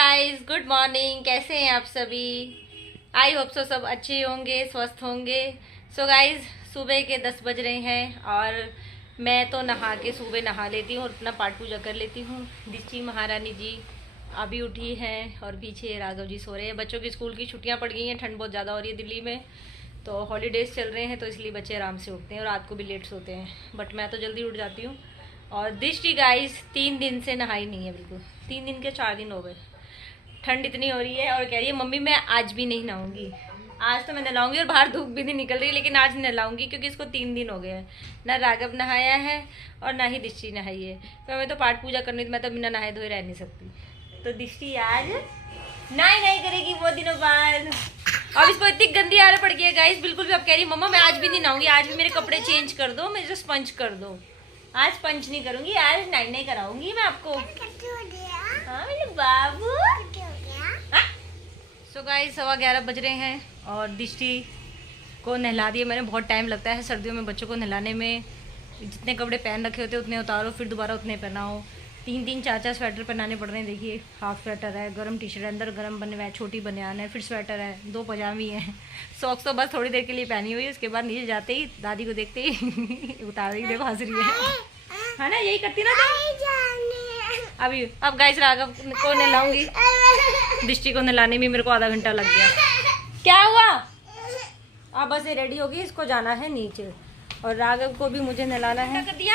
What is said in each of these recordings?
Guys, good morning. कैसे हैं आप सभी? आई होप सो सब अच्छे होंगे, स्वस्थ होंगे। सो गाइस, सुबह के 10 बज रहे हैं और मैं तो नहा के सुबह नहा लेती हूँ और अपना पाठ पूजा कर लेती हूँ। दिची महारानी जी अभी उठी हैं और पीछे राघव जी सो रहे हैं। बच्चों की स्कूल की छुट्टियाँ पड़ गई हैं, ठंड बहुत ज़्यादा हो रही है दिल्ली में, तो हॉलीडेज़ चल रहे हैं, तो इसलिए बच्चे आराम से उठते हैं और रात को भी लेट सोते हैं। बट मैं तो जल्दी उठ जाती हूँ। और दृष्टि गाइस 3 दिन से नहाई नहीं है, बिल्कुल 3 दिन के 4 दिन हो गए। ठंड इतनी हो रही है और कह रही है मम्मी मैं आज भी नहीं नहाऊंगी। आज तो मैं नहलाऊंगी और बाहर धूप भी नहीं निकल रही, लेकिन आज नहलाऊंगी क्योंकि इसको 3 दिन हो गए हैं। ना राघव नहाया है और ना ही दृष्टि नहाई है। तो मैं तो पाठ पूजा करनी, तो मैं तो बिना नहाए धोए रह नहीं सकती। तो दृष्टि आज नहीं करेगी वो दिनों बाद। अब इसको इतनी गंदी आदत पड़ गई है गाइस, बिल्कुल भी अब कह रही मम्मा मैं आज भी नहीं नहाऊंगी, आज भी मेरे कपड़े चेंज कर दो, मुझे स्पंज कर दो। आज पंच नहीं करूंगी, आज नहीं कराऊंगी मैं आपको। हाँ मेरे बाबू। सो गाइस 11:15 बज रहे हैं और दृष्टि को नहला दिया मैंने। बहुत टाइम लगता है सर्दियों में बच्चों को नहलाने में। जितने कपड़े पहन रखे होते हैं उतने उतारो, फिर दोबारा उतने पहनाओ। 3 4 स्वेटर पहनाने पड़ रहे हैं। देखिए हाफ स्वेटर है, गर्म टी शर्ट है, अंदर गर्म बने हुए है, छोटी बनियान है, फिर स्वेटर है, 2 पजामी है, सॉक्स तो बस थोड़ी देर के लिए पहनी हुई है। उसके बाद नीचे जाते ही दादी को देखते ही उतार रही, देखो हंस रही है ना, यही करती ना अभी। अब गाइस राघव को नहलाऊंगी, दृष्टि को नहलाने में मेरे को आधा घंटा लग गया। क्या हुआ? अब बस ये रेडी होगी, इसको जाना है नीचे और राघव को भी मुझे नहलाना है। क्या कर दिया?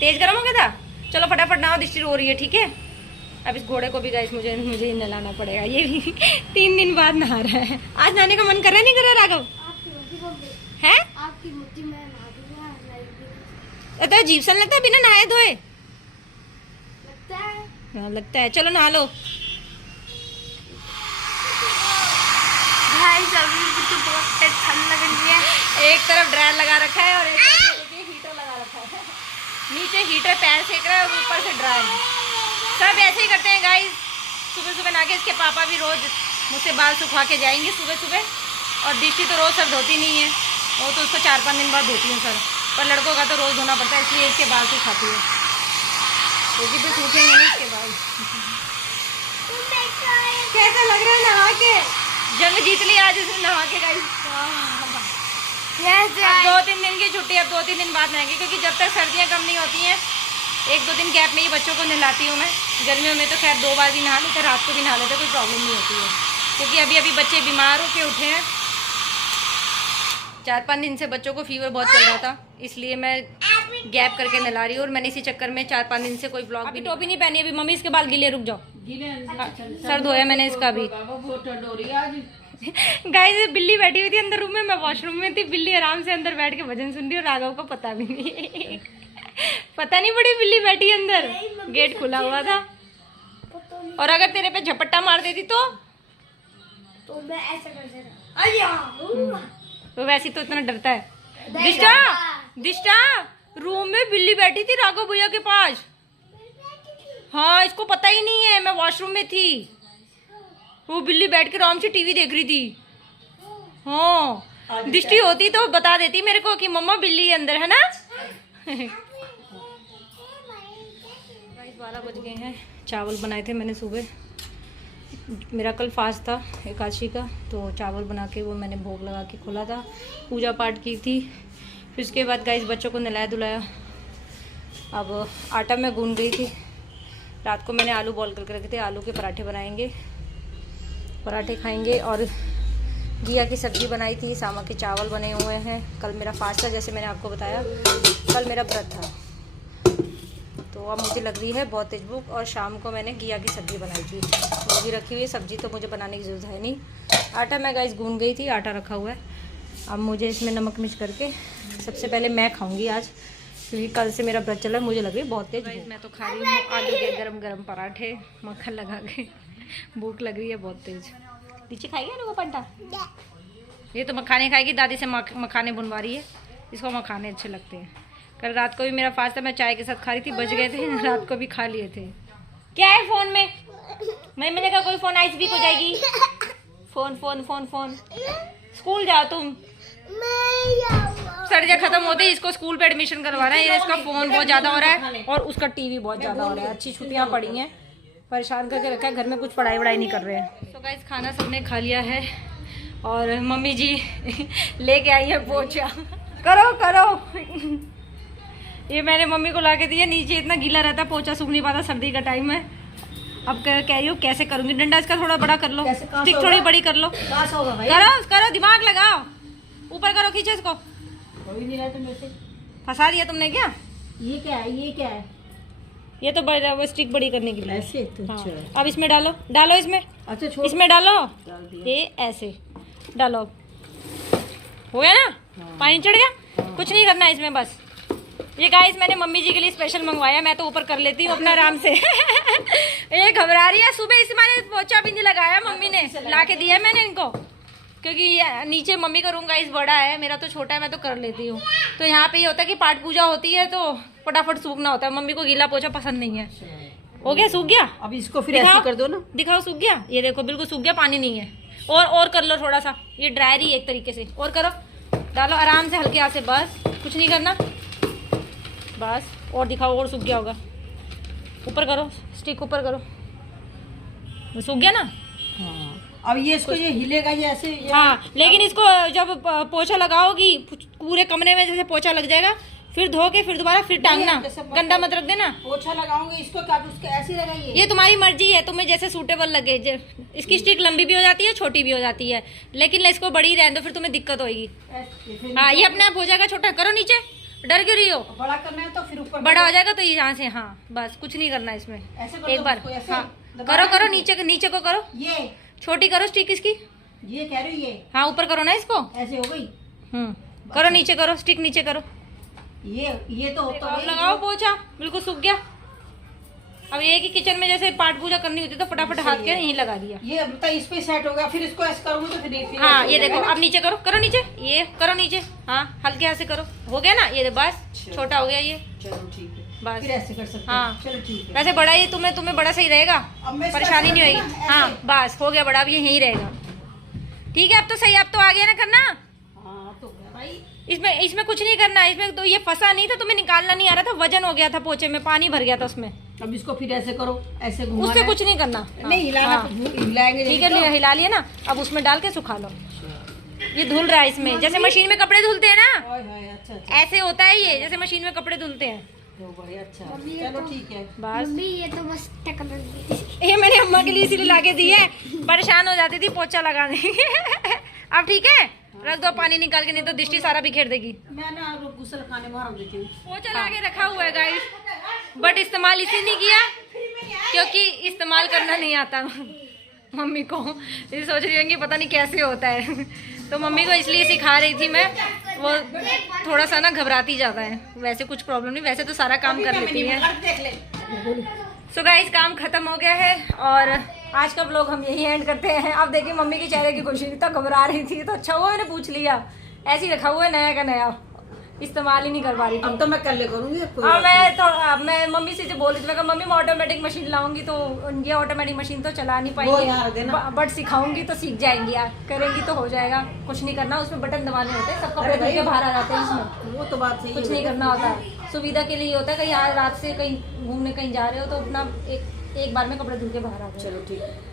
तेज गर्म हो गया था। चलो फटाफट नहाओ, दृष्टि रो रही है, ठीक है। अब इस घोड़े को भी गाइस मुझे ही नहलाना पड़ेगा। ये भी 3 दिन बाद नहा रहा है। आज नहाने का मन कर रहा है, नहीं कर रहा राघव? है तो अजीब सा लगता है बिना नहाए धोए। लगता है। चलो नहा लो। भाई सभी मुझे बहुत ठंड लग रही है। एक तरफ ड्रायर लगा रखा है और एक तरफ हीटर लगा रखा है। नीचे हीटर पैर सेक रहा है और ऊपर से ड्रायर। सब ऐसे ही करते हैं गाइस। सुबह सुबह नहा के इसके पापा भी रोज मुझसे बाल सुखवा के जाएंगे सुबह सुबह। और दृष्टि तो रोज सर धोती नहीं है, वो तो उसको 4-5 दिन बाद धोती है सर। पर लड़कों का तो रोज धोना पड़ता है, इसलिए इसके बाल सुखाती है, क्योंकि तो सूखेंगे नहीं इसके बाल। कैसा लग रहा है नहा के? जंग जीत ली आज इसने नहा के गाइस। अब 2-3 दिन की छुट्टी, अब 2-3 दिन बाद नहाएंगे, क्योंकि जब तक सर्दियाँ कम नहीं होती हैं 1-2 दिन गैप में ही बच्चों को नहलाती हूँ मैं। गर्मियों में तो खैर 2 बार ही नहा लेते, रात को भी नहा लेते, कोई प्रॉब्लम नहीं होती है, क्योंकि अभी अभी बच्चे बीमार होके उठे हैं। 4-5 दिन से बच्चों को फीवर बहुत चल रहा था, इसलिए मैं गैप करके नहला रही हूँ। और मैंने इसी चक्कर में 4-5 दिन से कोई ब्लॉग भी टोपी नहीं पहनी अभी। मम्मी इसके बाल गीले, रुक जाओ, सर धोया मैंने इसका भी। गाइस बिल्ली बैठी हुई थी अंदर रूम में, मैं वॉशरूम में थी। बिल्ली आराम से अंदर बैठ के भजन सुन रही और राघव को पता भी नहीं पता नहीं पड़ी बिल्ली बैठी अंदर, गेट खुला हुआ था। और अगर तेरे पे झपट्टा मार देती तो मैं ऐसा कर देता। तो वैसे तो इतना डरता है। दिष्टा रूम में बिल्ली बैठी थी राघव भैया के पास। हाँ इसको पता ही नहीं है मैं वॉशरूम में थी। वो बिल्ली बैठ के आराम से टीवी देख रही थी। हाँ दृष्टि होती तो बता देती मेरे को कि मम्मा बिल्ली अंदर है ना। 12 बज गए हैं। चावल बनाए थे मैंने सुबह, मेरा कल फास्ट था एकादशी का, तो चावल बना के वो मैंने भोग लगा के खोला था, पूजा पाठ की थी। फिर उसके बाद गाइस बच्चों को नहलाया धुलाया। अब आटा मैं गूंद गई थी, रात को मैंने आलू बॉईल करके रखे थे। आलू के पराठे बनाएंगे, पराठे खाएंगे। और घिया की सब्ज़ी बनाई थी, सामा के चावल बने हुए हैं। कल मेरा फास्ट था, जैसे मैंने आपको बताया, कल मेरा व्रत था। तो अब मुझे लग रही है बहुत तेज भूख। और शाम को मैंने घिया की सब्ज़ी बनाई थी, वो भी रखी हुई है। सब्ज़ी तो मुझे बनाने की ज़रूरत है नहीं। आटा मैं गाइस गूंद गई थी, आटा रखा हुआ है। अब मुझे इसमें नमक मिर्च करके सबसे पहले मैं खाऊंगी आज, क्योंकि कल से मेरा व्रत चला है। मुझे लग रही है बहुत तेज भूख। मैं तो खा रही हूँ आलू के गरम गरम पराठे मक्खन लगा के। भूख लग रही है बहुत तेज। नीचे खाएगी आलू का पंटा? ये तो मखाने खाएगी, दादी से मखाने बुनवा रही है, इसको मखाने अच्छे लगते हैं। कल रात को भी मेरा फास्ट था, मैं चाय के साथ खा रही थी, बच गए थे, रात को भी खा लिए थे। क्या है फोन में? मैंने कहा कोई फोन आइस वीक हो जाएगी। Phone phone phone phone. School जाओ तुम, सर्दियाँ खत्म होती है इसको स्कूल पे एडमिशन करवाना है। ये इसका फोन बहुत ज्यादा हो रहा है और उसका टीवी बहुत ज्यादा हो रहा है। अच्छी छुट्टियां पड़ी हैं, परेशान करके रखा है, घर में कुछ पढ़ाई वढ़ाई नहीं कर रहे हैं। तो गाइस खाना सबने खा लिया है और मम्मी जी लेके आई है पोछा। करो करो। ये मैंने मम्मी को ला के दिया, नीचे इतना गीला रहता, पोछा सूख नहीं पाता, सर्दी का टाइम है। अब कह रही हूँ कैसे करूंगी, डंडा इसका थोड़ा बड़ा कर लो, स्टिक थोड़ी बड़ी कर लो, करो करो दिमाग लगाओ, ऊपर करो, खींचो इसको। फंसा दिया तुमने क्या? ये क्या है, ये क्या है? ये तो बड़ा वो स्टिक बड़ी करने के लिए ऐसे तो हाँ। अच्छा। अब इसमें डालो, डालो इसमें, अच्छा छोड़, इसमें डालो, डाल दिया। ये ऐसे डालो, हो गया ना? पानी चढ़ गया, कुछ नहीं करना है इसमें बस। ये गाइस मैंने मम्मी जी के लिए स्पेशल मंगवाया, मैं तो ऊपर कर लेती हूँ अपना आराम से। ये घबरा रही है, सुबह इसे मैंने पोछा भी नहीं लगाया, मम्मी ने ला के दिया है मैंने इनको, क्योंकि नीचे मम्मी का रूम गाइस बड़ा है, मेरा तो छोटा है, मैं तो कर लेती हूँ। तो यहाँ पे ये होता है कि पाठ पूजा होती है तो फटाफट सूखना होता है, मम्मी को गीला पोछा पसंद नहीं है। हो गया, सूख गया। अब इसको फिर ऐसे कर दो ना, दिखाओ, सूख गया, ये देखो बिल्कुल सूख गया, पानी नहीं है। और कर लो थोड़ा सा, ये ड्रायर ही एक तरीके से, और करो, डालो आराम से हल्के हाथ से, बस कुछ नहीं करना, बस। और दिखाओ, और सूख गया होगा, ऊपर करो, स्टिक ऊपर करो, सूख गया ना। हाँ। अब ये इसको ये हिलेगा ये ऐसे ये हाँ, लेकिन इसको जब पोछा लगाओगी पूरे कमरे में जैसे पोछा लग जाएगा, फिर धो के फिर दोबारा फिर टांगना, गंदा मत रख देना। पोछा लगाऊंगी इसको, क्या उसको ऐसे लगाइए, ये तुम्हारी मर्जी है, तुम्हें जैसे सूटेबल लगे। इसकी स्टिक लंबी भी हो जाती है, छोटी भी हो जाती है, लेकिन इसको बड़ी रहने दो, फिर तुम्हें दिक्कत होगी। हाँ, ये अपने आप हो जाएगा छोटा, करो नीचे, डर क्यों रही हो? बड़ा करना है तो फिर ऊपर बड़ा हो जाएगा तो ये यहाँ से, हाँ बस कुछ नहीं करना इसमें। एक बार हाँ करो करो, नीचे को करो, ये छोटी करो स्टिक इसकी, ये कह रही ये हाँ ऊपर करो ना इसको, ऐसे हो गई। करो नीचे करो, स्टिक नीचे करो, ये तो लगाओ पोछा, बिल्कुल सूख गया। अब ये कि किचन में जैसे पाठ पूजा करनी होती तो फटाफट हाथ के यहीं लगा दिया। ये बता इस पे सेट हो गया, फिर इसको ऐसे करूंगी तो फिर हाँ ये देखो, अब नीचे करो, करो नीचे, ये करो नीचे, हाँ हल्के हाथ से करो, हो गया ना, ये बस छोटा हो गया ये, चलो ठीक है, बस फिर ऐसे कर सकते हैं। हाँ चलो ठीक है। वैसे बड़ा ही तुम्हें बड़ा सही रहेगा, परेशानी नहीं होगी। हाँ बस हो गया बड़ा, अब ये यहीं रहेगा। ठीक है, अब तो सही, अब तो आ गया ना करना। हाँ तो भाई इसमें कुछ नहीं करना, इसमें तो ये फंसा नहीं था, तुम्हें निकालना नहीं आ रहा था, वजन हो गया था पोछे में, पानी भर गया था उसमें। अब इसको फिर ऐसे करो, ऐसे घुमाना उससे है। कुछ नहीं करना, नहीं हिलाना, हाँ। हिलाएंगे ठीक है, हिला लिया ना, अब उसमें डाल के सुखा लो। ये धुल रहा है इसमें, जैसे मशीन में कपड़े धुलते हैं ना, अच्छा ऐसे होता है ये, जैसे मशीन में कपड़े धुलते हैं। अच्छा चलो ठीक है। बस ये तो बस ये मैंने अम्मा के लिए इसीलिए लाके दी है, परेशान हो जाती थी पोछा लगाने। अब ठीक है, रख दो पानी निकाल के, नहीं तो दिष्टि सारा बिखेर देगी। मैं ना गुसल खाने में रख देती हूँ। पोछा लाके रखा हुआ है गाइस, बट इस्तेमाल इसी नहीं किया क्योंकि इस्तेमाल करना नहीं आता मम्मी को। ये सोच रही होंगी पता नहीं कैसे होता है, तो मम्मी को इसलिए सिखा रही थी मैं। वो थोड़ा सा ना घबराती ज़्यादा है, वैसे कुछ प्रॉब्लम नहीं, वैसे तो सारा काम कर लेती है। सो गाइस काम खत्म हो गया है और आज का ब्लॉग हम यही एंड करते हैं। अब देखिए मम्मी के चेहरे की खुशी, तो घबरा रही थी, तो अच्छा हुआ मैंने पूछ लिया, ऐसे ही रखा हुआ है नया का नया, इस्तेमाल ही नहीं कर पा रही थी। अब तो मैं कर ले करूँगी। मैं मम्मी से जो बोल रही थी, मैं कहा मम्मी मैं ऑटोमेटिक मशीन लाऊंगी, तो ये ऑटोमेटिक मशीन तो चला नहीं पाएंगी, बट सिखाऊंगी तो सीख जाएंगी यार, करेंगी तो हो जाएगा, कुछ नहीं करना, उसमें बटन दबाने होते हैं, सब कपड़े धुल के बाहर आ जाते हैं इसमें, वो तो बात सही, कुछ नहीं करना होता है, सुविधा के लिए होता है। कहीं आज रात से कहीं घूमने कहीं जा रहे हो तो अपना एक बार में कपड़े धुल के बाहर आ जाओ। चलो ठीक है।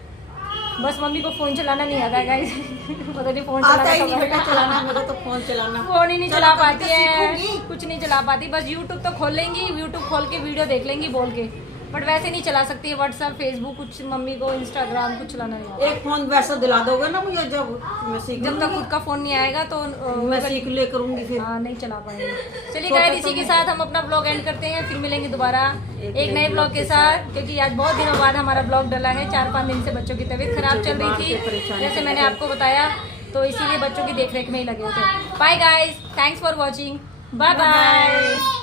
बस मम्मी को फोन चलाना नहीं आता है गाइस, पता नहीं फोन आता ही नहीं बेटा चलाना, मेरा तो फोन चलाना, फोन ही नहीं चला पाती है, कुछ नहीं चला पाती, बस यूट्यूब तो खोल लेंगी, यूट्यूब खोल के वीडियो देख लेंगी बोल के, बट वैसे नहीं चला सकती है व्हाट्सएप फेसबुक, कुछ मम्मी को इंस्टाग्राम कुछ चलाना नहीं आता। एक फोन वैसा दिला दोगे ना मुझे, जब मैं सीख, जब तक खुद का फोन नहीं आएगा तो मैं सीख ले करूँगी फिर। हाँ नहीं चला पाएंगे। चलिए गाइस इसी के साथ हम अपना ब्लॉग एंड करते हैं, फिर मिलेंगे दोबारा एक नए ब्लॉग के साथ, क्योंकि आज बहुत दिनों बाद हमारा ब्लॉग डला है। 4-5 दिन से बच्चों की तबीयत खराब चल रही थी, जैसे मैंने आपको बताया, तो इसीलिए बच्चों की देखरेख में ही लगे थे। Bye guys, thanks for watching, bye bye.